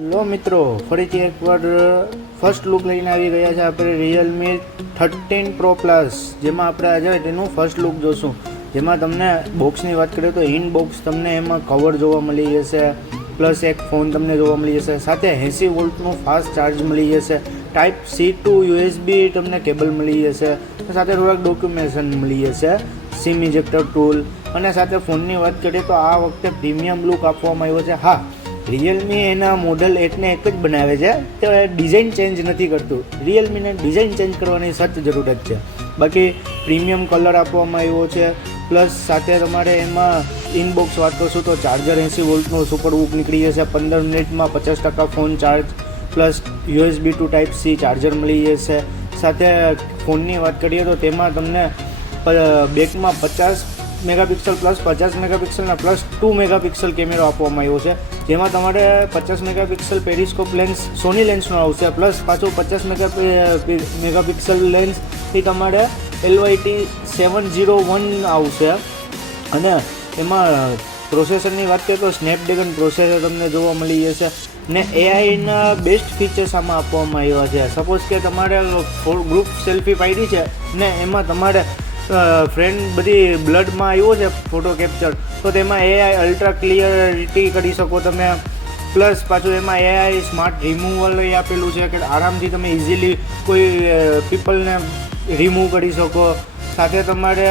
લો મિત્રો, ફરીથી એકવાર ફર્સ્ટ લુક લઈને આવી ગયા છે આપણે રિયલમી 13 પ્રો પ્લસ, જેમાં આપણે આજે તેનું ફર્સ્ટ લુક જોશું. જેમાં તમને બોક્સની વાત કરીએ તો ઇન બોક્સ તમને એમાં કવર જોવા મળી જશે, પ્લસ એક ફોન તમને જોવા મળી જશે, સાથે 80 વોલ્ટનું ફાસ્ટ ચાર્જ મળી જશે, ટાઈપ C to USB તમને કેબલ મળી જશે, સાથે થોડાક ડોક્યુમેન્ટેશન મળી જશે, સિમ ઇજેક્ટર ટૂલ, અને સાથે ફોનની વાત કરીએ તો આ વખતે પ્રીમિયમ લુક આપવામાં આવ્યો છે. હા, રિયલમી એના મોડલ 8ને એક જ બનાવે છે, તે ડિઝાઇન ચેન્જ નથી કરતું. રિયલમીને ડિઝાઇન ચેન્જ કરવાની સખ્ત જરૂરત છે. બાકી પ્રીમિયમ કલર આપવામાં આવ્યો છે, પ્લસ સાથે તમારે એમાં ઇનબોક્સ વાત કરશું તો ચાર્જર 80 વોલ્ટનું સુપર બુક નીકળી જશે, 15 મિનિટમાં 50% phone charge, plus USB to Type C charger મળી જશે. સાથે ફોનની વાત કરીએ તો તેમાં તમને બેકમાં 50 મેગાપિક્સલ પ્લસ 50 મેગાપિક્સલના પ્લસ 2 મેગાપિક્સલ કેમેરો આપવામાં આવ્યો છે, જેમાં તમારે 50 મેગાપિક્સલ પેરિસ્કોપ લેન્સ સોની લેન્સનો આવશે, પ્લસ પાછું 50 મેગાપિક્સલ લેન્સથી તમારે LYT-701 આવશે. અને એમાં પ્રોસેસરની વાત કરીએ તો સ્નેપડ્રેગન પ્રોસેસર તમને જોવા મળી જશે, ને એઆઈના બેસ્ટ ફીચર્સ આમાં આપવામાં આવ્યા છે. સપોઝ કે તમારે ગ્રુપ સેલ્ફી પાડી છે ને એમાં તમારે ફ્રેન્ડ બધી બ્લડમાં આવ્યો છે ફોટો કેપ્ચર, તો તેમાં એઆઈ અલ્ટ્રા ક્લિયરિટી કરી શકો તમે. પ્લસ પાછું એમાં એઆઈ સ્માર્ટ રિમૂવલ આપેલું છે કે આરામથી તમે ઇઝીલી કોઈ પીપલને રિમૂવ કરી શકો. સાથે તમારે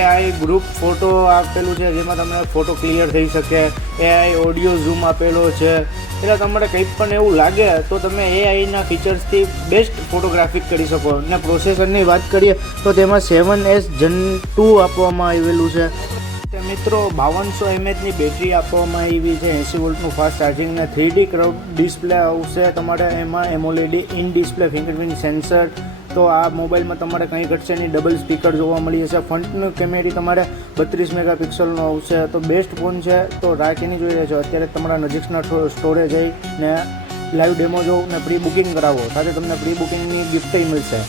એઆઈ ગ્રુપ ફોટો આપેલું છે, જેમાં તમને ફોટો ક્લિયર થઈ શકે. એઆઈ ઓડિયો ઝૂમ આપેલો છે, એટલે તમારે કંઈ પણ એવું લાગે તો તમે એઆઈના ફીચર્સથી બેસ્ટ ફોટોગ્રાફી કરી શકો. અને પ્રોસેસરની વાત કરીએ તો તેમાં 7S Gen 2 આપવામાં આવેલું છે. મિત્રો 5200 mAhની બેટરી આપવામાં આવી છે, 80 વોલ્ટનું ફાસ્ટ ચાર્જિંગ, ને 3D કર્વ ડિસ્પ્લે આવશે તમારે. એમાં AMOLED in display fingerprint sensor. તો આ મોબાઈલમાં તમારે કંઈ ઘટશે નહીં, ડબલ સ્પીકર જોવા મળી જશે. ફ્રન્ટનું કેમેરી તમારે 32 મેગાપિક્સલનો આવશે. તો બેસ્ટ ફોન છે, તો રાહ કેની જોઈ રહ્યા છો? અત્યારે તમારા નજીકના સ્ટોરે જઈને લાઈવ ડેમો જોવો ને પ્રી બુકિંગ કરાવો, સાથે તમને પ્રી બુકિંગની ગિફ્ટ મળશે.